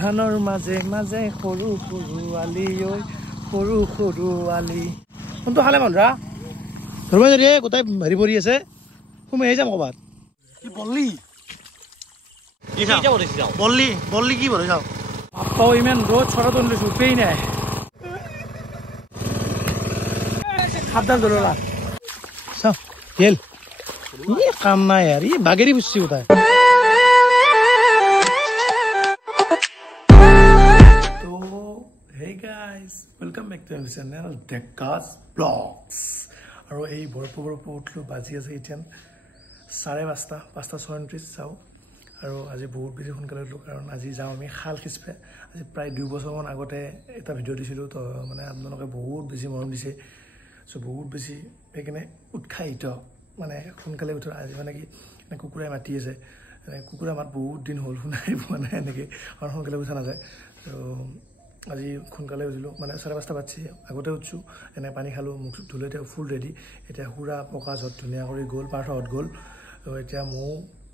ধানৰ মাজে মাজে সৰু সৰু আলি ঐ সৰু সৰু আলি কোনটো খালে মনৰা ধৰবা যদি গোটাই হেৰি পৰি আছে সোমাই যাম ক'বাত কি বললি বললি বললি কি বলে যাও বাপ্পাও ইমান রোদ ছড়া তুললে উঠেই নাই সাবধান ধরলা চাও গেল কাম নাই আর ই বাগেরি বুঝছি কোথায় তো hey guys welcome back to our channel Dekas Vlogs আৰু এই বৰপবৰ উঠলো বাজি আছে এতিয়া 5:30 চাও আৰু আজি বহুত বেছি সোনকালে উঠলো কাৰণ আজি যাওঁ আমি খাল খিচপে আজি প্ৰায় 2 বছৰমান আগতে এটা ভিডিঅ' দিছিলো তো মানে আপোনালোকে বহুত বেছি মৰম দিছে সো বহুত বেছি এখানে উৎসাহিত মানে সোনকালে উঠো আজি মানে কি কুকুৰাই মাতি আছে কুকুৰা মাত বহুত দিন হ'ল শুনাই পোৱা নাই এনেকৈ আৰু সোনকালে উঠা নাযায় তো আজি সোনকালে উঠিলোঁ মানে 5:30 বাজছে আগতে উঠছো এনে পানী খালোঁ মুখ ধুলোঁ এতিয়া ফুল ৰেডি এতিয়া সুৰা পকা য'ত ধুনীয়া কৰি গ'ল পাৰ্থত গ'ল তো এতিয়া ময়ো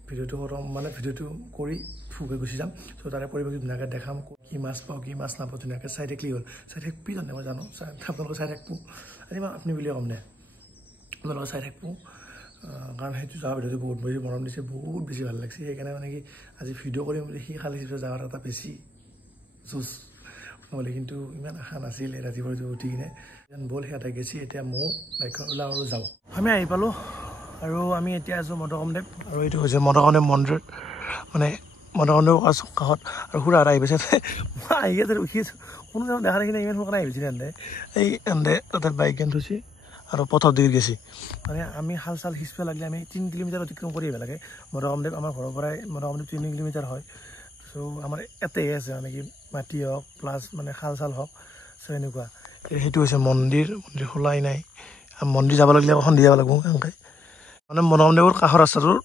ভিডিঅ'টো খতম মানে ভিডিঅ'টো কৰি ফুকৈ গুচি যাম তো তাৰে পৰিৱেশটো ধুনীয়াকৈ দেখাম কি মাছ পাওঁ কি মাছ নাপাওঁ ধুনীয়াকৈ চাই থাকিলে হ'ল চাই থাকিবি জানে মই জানো আপোনালোকে চাই থাকোঁ আজি মই আপুনি বুলিয়ে ক'ম দে আপোনালোকে চাই থাকোঁ কাৰণ সেইটো যোৱা ভিডিঅ'টো বহুত বেছি মৰম দিছে বহুত বেছি ভাল লাগিছে সেইকাৰণে মানে কি আজি ভিডিঅ' কৰিম বুলি সি খালি যাৱাৰ এটা বেছি জুচ নহ'লে কিন্তু ইমান আশা নাছিলে ৰাতিপুৱা উঠি কিনে বল সিহঁতে গেছি এতিয়া ময়ো বাইকখন ওলাওঁ আৰু যাওঁ আমি আহি পালোঁ আৰু আমি এতিয়া আছোঁ মদকমদেৱ আৰু এইটো হৈছে মদকমদেৱ মন্দিৰ মানে মদকমদেৱ কাষত আৰু সুৰা এটা আহি পাইছে মই আহি আছে উঠি আছোঁ কোনো যাওঁ দেখা দেখিনে ইমান সোনকালে আহি পাইছিলে এনে এই এনে তাতে বাইক গেন থৈছে আৰু পথত দি গেছি মানে আমি হাল চাল সিঁচিব লাগিলে আমি 3 কিলোমিটাৰ অতিক্ৰম কৰি আহিব লাগে মদকমদেৱ আমাৰ ঘৰৰ পৰাই মদকমদেৱ 3 কিলোমিটাৰ হয় চ' আমাৰ এতেই আছে মানে কি মাটি হওক প্লাছ মানে খাল চাল হওক চ' এনেকুৱা সেইটো হৈছে মন্দিৰ খোলাই নাই মন্দিৰ যাব লাগিলে এখন দি যাব লাগিব এনেকৈ মানে মদকমদেৱৰ কাষৰ ৰাস্তাটোৰ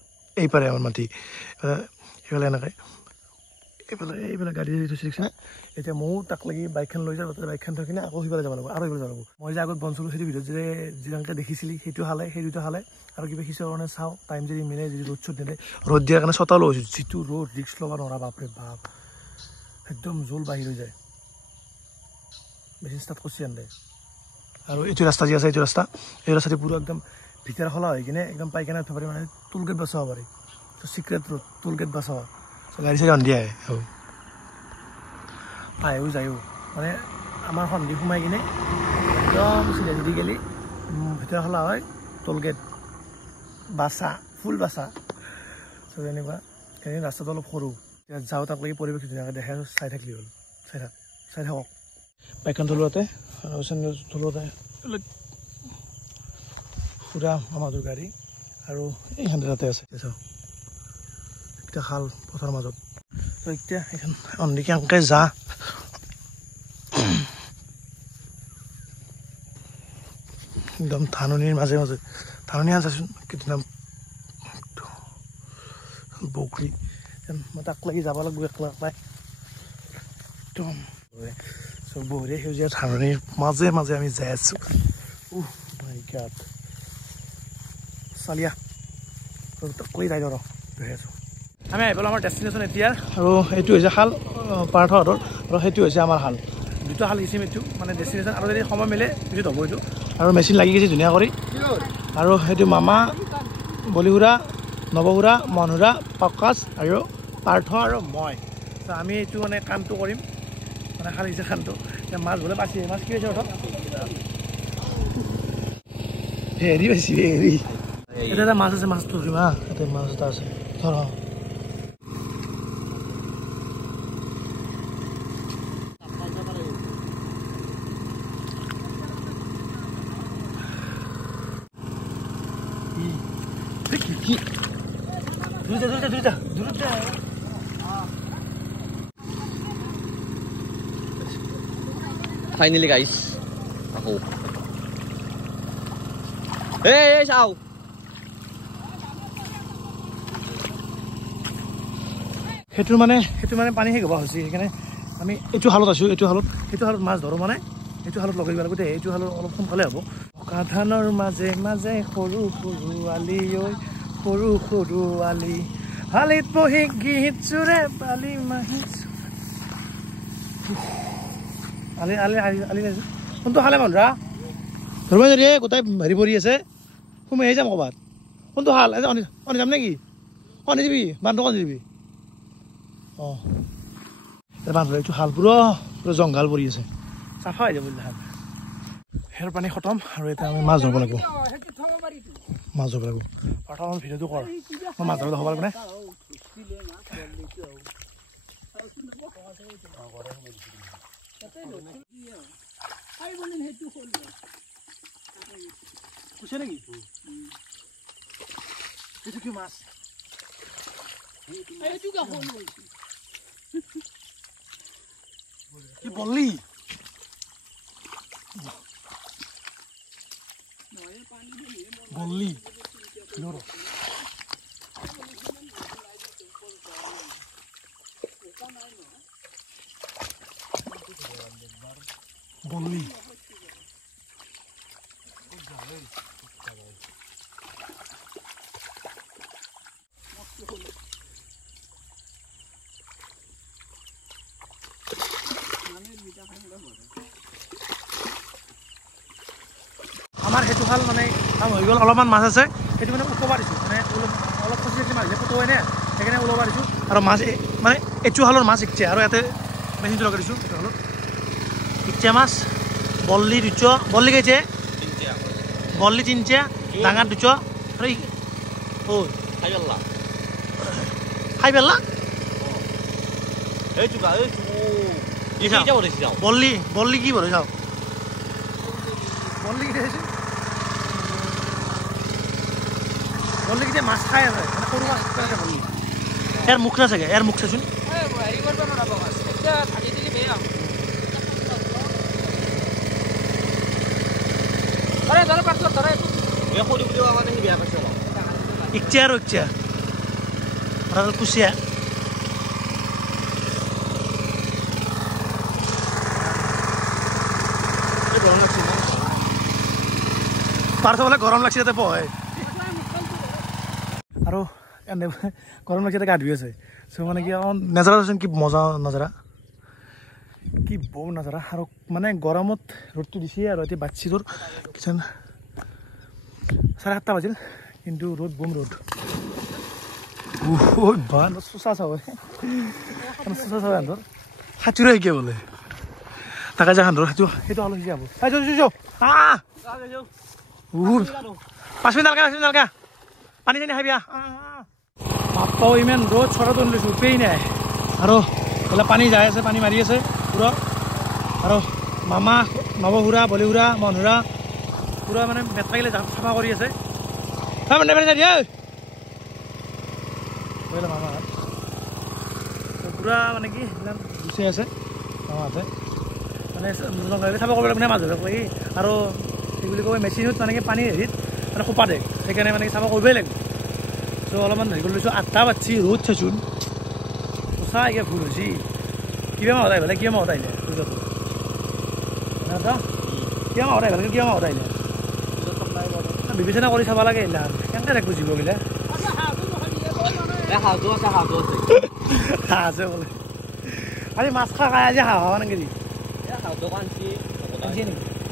এইপাৰে আমাৰ মাটি সেইফালে এনেকৈ এইফালে গাড়ী থৈছে দেখিছেনে এতিয়া ময়ো তাক লাগি বাইকখন লৈ যাওঁ তাতে বাইকখন থৈ কিনে আকৌ সিফালে যাব লাগিব আৰু সিফালে যাব লাগিব মই যে আগত বনছিলোঁ সেইটো ভিডিঅ'ত যে যিমানকৈ দেখিছিলি সেইটো খালে সেই দুটা খালে আৰু কিবা সিঁচাৰ কাৰণে চাওঁ টাইম যদি মিলে যদি ৰ'দ চ'দ নিলে ৰ'দ দিয়াৰ কাৰণে ছটা লৈছোঁ যিটো ৰ'দ ৰিক্স ল'ব নোৱাৰা বাপৰে বাপ একদম জোল বাহিৰ হৈ যায় বেছি ষ্টাৰ্ট কৰিছে আনে আৰু এইটো ৰাস্তা যি আছে এইটো ৰাস্তাটো পুৰা একদম ভিতৰত খোলা হৈ কিনে একদম পাইখানা উঠিব পাৰি মানে টোল গেট বচাব পাৰি ত' চিক্ৰেট ৰোড টোল গেট বচাব গাড়ী চাড়ী সন্ধিয়া আহেও যায়ও মানে আমাৰ সন্ধি সোমাই কিনে একদম চিধা চিধি গেলি ভিতৰত খোলা হয় টোল গেট বাছা ফুল বাছা ত' এনেকুৱা সেই ৰাস্তাটো অলপ সৰু এতিয়া যাওঁ তাক লাগি পৰিৱেশ ধুনীয়াকৈ দেখাই চাই থাকিলে হ'ল চাই থাকক বাইকখন থলোৱাতে আৰু চেণ্ডেল থলোৱাতে সুৰা আমাৰটোৰ গাড়ী আৰু এইখানতে তাতে আছে চাওঁ এতিয়া খাল পথাৰৰ মাজত তো এতিয়া এইখন অন্ধিকে এনেকৈ যা একদম ধাননিৰ মাজে মাজে ধাননি আছাচোন কেইদিনা বকৰি মই তাক লাগি যাব লাগিব একলা একলাই একদম চব বহৰীয়া সেউজীয়া ধাননিৰ মাজে মাজে আমি যাই আছোঁ মাই গড চালিয়া তাক লৈ যাই ধৰ ৰৈ আছোঁ আমি আহি পালোঁ আমাৰ ডেষ্টিনেশ্যন এতিয়া আৰু এইটো হৈছে শাল পাৰ্থহঁতৰ আৰু সেইটো হৈছে আমাৰ শাল দুটা শাল সিঁচিম এইটো মানে ডেষ্টিনেশ্যন আৰু যদি সময় মিলে পিছত হ'ব এইটো আৰু মেচিন লাগি গৈছে ধুনীয়া কৰি আৰু সেইটো মামা বলিহুৰা নৱহুৰা মনহুৰা প্ৰকাশ আৰু পাৰ্থ আৰু মই তো আমি এইটো মানে কামটো কৰিম মানে শাল সিঁচা কামটো এতিয়া মাছ বোলে পাইছে মাছ কি হৈছে অৰ্থ হেৰি পাইছে হেৰি এটা এটা মাছ আছে মাছটো ধৰিম হা তাতে মাছ এটা আছে ধৰ Finally guys, ako. Hey, sao? সেইটো মানে পানী শেষ হ'ব হৈছে সেইকাৰণে আমি এইটো হালত আছোঁ সেইটো হালত মাছ ধৰোঁ মানে এইটো হালত লগাই দিব লাগিব দেই এইটো হালত অলপ সোনকালে হ'ব ধানৰ মাজে মাজে সৰু সৰু আলি ঐ সৰু সৰু আলি আলিত বহি গীত চুৰে বালি মাহি আলি আলি আলি আলি কোনটো খালে মনৰা ধৰবা যদি গোটাই হেৰি পৰি আছে সোমাই যাম ক'ৰবাত কোনটো হাল অনি যাম নেকি কণী দিবি বান্ধ কণী দিবি অঁ বান্ধ এইটো হাল পুৰা জংঘাল পৰি আছে চাফা হৈ যাব হাল হেৰ পানী খতম আৰু এতিয়া আমি মাছ ধৰিব লাগিব মাছ ধৰিব লাগিব প্ৰথম ভিডিঅ'টো কৰ মই মাছ ধৰিব হ'ব লাগিব নে কুছে নেকি এইটো কি মাছ কি বললি বললি বললি আমাৰ সেইটো হাল মানে কাম হৈ গ'ল অলপমান মাছ আছে সেইটো মানে উঠবা দিছোঁ মানে অলপ খচি খচি মাৰিলে ফটো হয় নে সেইকাৰণে ওলাব দিছোঁ আৰু মাছ মানে এইটো হালৰ মাছ ইচ্ছে আৰু ইয়াতে মেচিনটো লগাই দিছোঁ এইটো হালত ইচ্ছা মাছ বল্লি দুচ বল্লি কেইছে বল্লি তিনচা ডাঙৰ দুচ আৰু খাই পেলা বল্লি বল্লি কি বলে চাও বল্লি কেইটা বল্লি কেইটা মাছ খাই আছে মানে সৰু মাছ বল্লি ইয়াৰ মুখ না চাগে ইয়াৰ মুখ চাচোন ইচ্ছা আৰু ইচ্ছা কুচিয়া পাৰ চাবলৈ গৰম লাগছে তাতে পঢ়ে আৰু গৰম লাগছে গা ধুই আছে চ' মানে কি নাজাৰা দেচোন কি মজা নাজাৰা কি বম নাজাৰা আৰু মানে গৰমত ৰ'দটো দিছে আৰু এতিয়া বাচ্ছি তোৰ কিজান 7:30 বাজিল কিন্তু ৰ'দ বম ৰ'দ চোচা চাব চোচা চাব সান্দৰ সাঁতুৰা শিকে বোলে তাকে যে সান্দৰ সেইটো আলো শিকাব 5 মিনিট নালগা পানী চানী খাবি বাপ্পাও ইমান ৰ'দ চৰা তলি লৈছোঁ উঠেই নাই আৰু এইবিলাক পানী যাই আছে পানী মাৰি আছে পুৰা আৰু মামা নৱহুৰা বলিহুৰা মনহুৰা পুৰা মানে মেট লাগিলে চাফা কৰি আছে মামা পুৰা মানে কি এইবিলাক গুচাই আছে মামাহঁতে মানে চাফা কৰিব লাগিব মাছ ধৰিব লাগি আৰু কি বুলি কয় মেচিনত মানে কি পানী হেৰিত মানে সোপা দে সেইকাৰণে মানে চাফা কৰিবই লাগিব চ' অলপমান হেৰি কৰি লৈছোঁ 8টা বাজছি ৰ'দ চাইছোন সঁচা এতিয়া ভুল হৈছে কিবা মাহত আহিলে কিবা মাহত আহিলে পূজাটো কিবা মাহত আহিলে কিবা মাহত আহিলে বিবেচনা কৰি চাব লাগে এইবিলাক কেনেকৈ দেখব জীৱগিলা হাঁহ আছে বোলে আজি মাছ খা খাই আজি হাঁহ হোৱা নেকি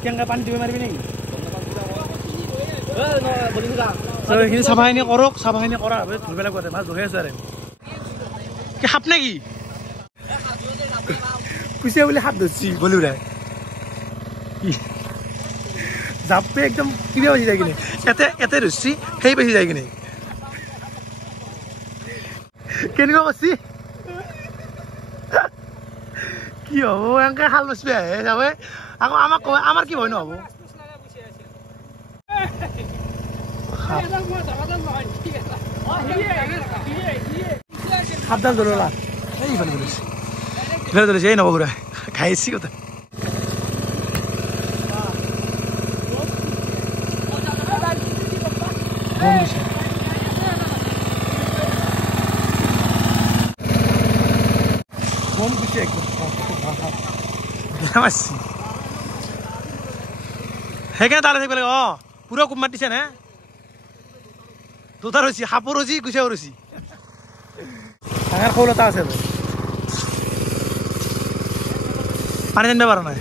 কেনেকৈ পানী দিব মাৰিবি নেকি এইখিনি চাফাখিনি কৰক চাফাখিনি কৰাৰ বাবে ধৰিব লাগিব মাছ ধৰি আছো আৰু কি সাপ নেকি কুচিয়া বুলি সাপ ধৰছি বলিউৰাই জাপে একদম কিবা বাচি যায় কিনে এতে ধৰছি সেই বাচি যায় কিনে কেনেকুৱা বাচি কি হ'ব এনেকৈ শাল বাচিবি আহে যাবে আকৌ আমাক কয় আমাৰ কি হয় নহ'ব সাপডাল ধৰলা এইফালে ধৰিছে ইফালে ধৰিছে এই নৱঘুৰা খাইছি কথা বম দিছে একদম সেইকাৰণে তালে থাকিব লাগে পুৰা কোব মাতিছে নে দুটা ৰছি সাপৰ ৰছি গুচাও ৰছি ডাঙৰ শৌল এটা আছে পানী জানিব পাৰা নাই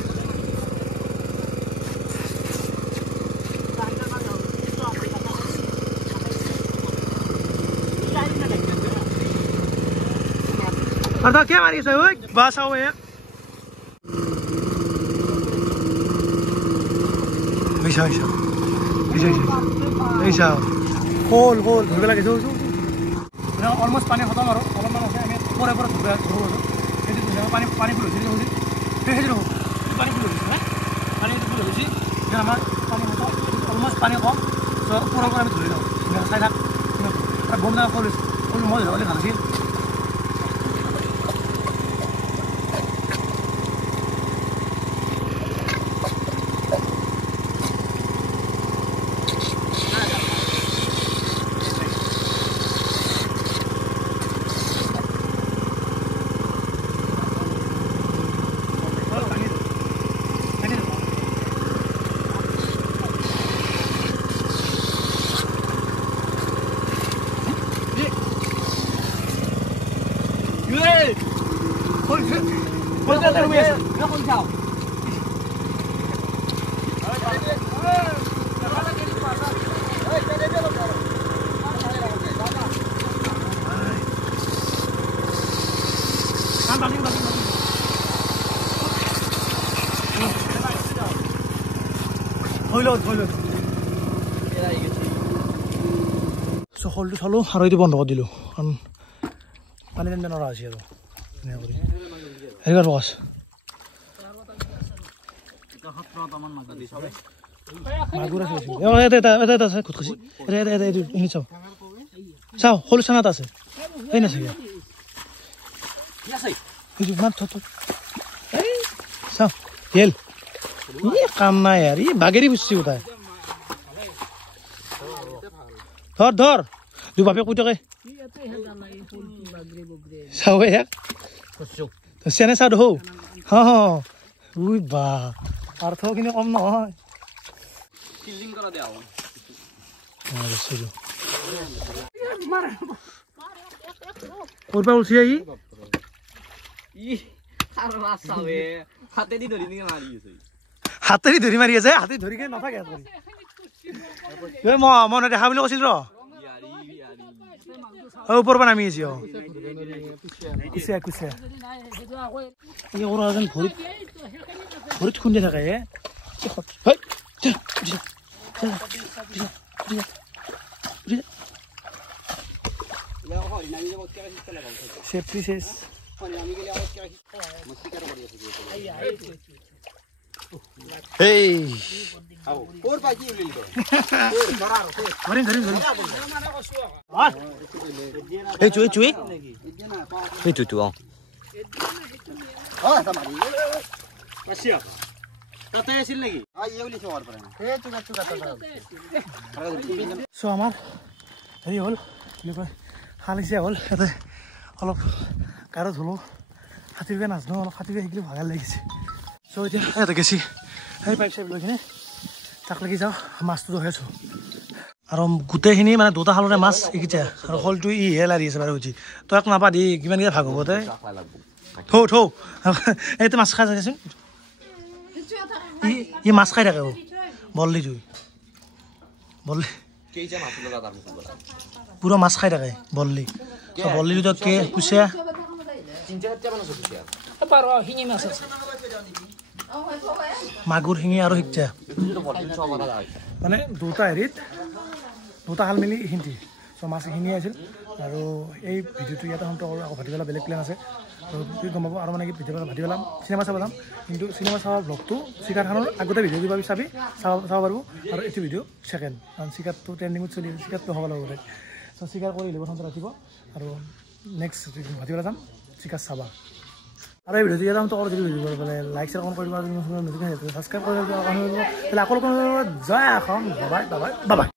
আৰু তই কিয় মাৰিছ ঐ বাছ আও হল ধৰিব লাগে অলমষ্ট পানী খতম আৰু অলপমান আছে আমি ওপৰে ওপৰত ধৰোঁ সেইটো পানী পানী ফুল হৈছে সেইটো পানী ফুল হৈছে পানী ফুল হৈছে আমাৰ পানী খতম অলমষ্ট পানী কম চ' ওপৰৰ পৰা আমি ধৰি লওঁ চাই থাক আৰু বম ডাঙৰ সৰু মই ধৰিবলৈ ভাল আছিল হলটো চালোঁ আৰু এইটো বন্ধ কৰি দিলোঁ কাৰণ পানী টানিব নোৱাৰা হৈছে আৰু ধুনীয়া কৰি হেৰি বছ মাগুৰ আছে এটা আছে খুট খাচি চাওঁ চাওঁ সৰু চানা এটা আছে এই নাচাগে চাওঁ হেল কাম নাই আৰু ই বাগেৰি বুজছি তাই ধৰ দুই বাপে কৈ থাকে চাওঁ এক চেনে চাওঁ হৌ উই বা পাৰ্থ কিন্তু কম নহয় ক'ৰ পৰা উঠি আহি হাতেদি ধৰি মাৰি আছে হাতে ধৰি কেনে নাথাকে মই দেখা বুলি কৈছিল ৰ ওপৰৰ পৰা নামি আছি ভৰিত খুন্দি থাকে সেফটি শেষ আমাৰ হেৰি হ'ল কি কয় খালিচিয়া হ'ল ইয়াতে অলপ গাড়ত ধুলোঁ সাঁতুৰিব নাজানো অলপ সাঁতুৰিব শিকিলোঁ ভাগৰ লাগিছে চ' এতিয়া ইয়াতে গেছি সেই পাইপ চাইপ লৈ কিনে তাক লাগি যাওঁ মাছটো ধৰি আছোঁ আৰু গোটেইখিনি মানে দুটা খালৰে মাছ এইকেইটা আৰু শলটো ইহে লাৰি আছে বাৰু উঠি তই এক নাপা দি কিমানকেইটা ভাগ হ'ব তই থৌ এইটো মাছ খাই থাকেচোন ই মাছ খাই থাকে বল্লি জুই বল্লি পুৰা মাছ খাই থাকে বল্লি বল্লিটো কে কুচিয়া মাগুৰ শিঙি আৰু শিকচা মানে দুটা হেৰিত দুটা হাল মিলি এইখিনি চ' মাছ এইখিনিয়ে আছিল আৰু এই ভিডিঅ'টো ইয়াতে সন্ত কৰোঁ আকৌ ভাটিবেলা বেলেগ প্লেন আছে তুমি গম পাব আৰু মানে কি ভাটিবেলা চিনেমা চাব যাম কিন্তু চিনেমা চাৱাৰ ব্লগটো চিকাৰখনৰ আগতে ভিডিঅ' দিব চাব পাৰিব আৰু এইটো ভিডিঅ' ছেকেণ্ড কাৰণ চিকাৰটো ট্ৰেণ্ডিঙত চলি আছে চিকাৰটো হ'ব লাগিব চ' চিকাৰ কৰি লিবচনটো ৰাখিব আৰু নেক্সট ভাটিবেলা যাম চিকাৰ চাবা আৰু এই ভিডিঅ'টো ইয়াতে সন্ত যদি ভিডিঅ' মানে লাইক শ্বেয়াৰ অকণ কৰিব ছাবস্ক্ৰাইব কৰিব তেতিয়াহ'লে আকৌ জয় অসম বাবাই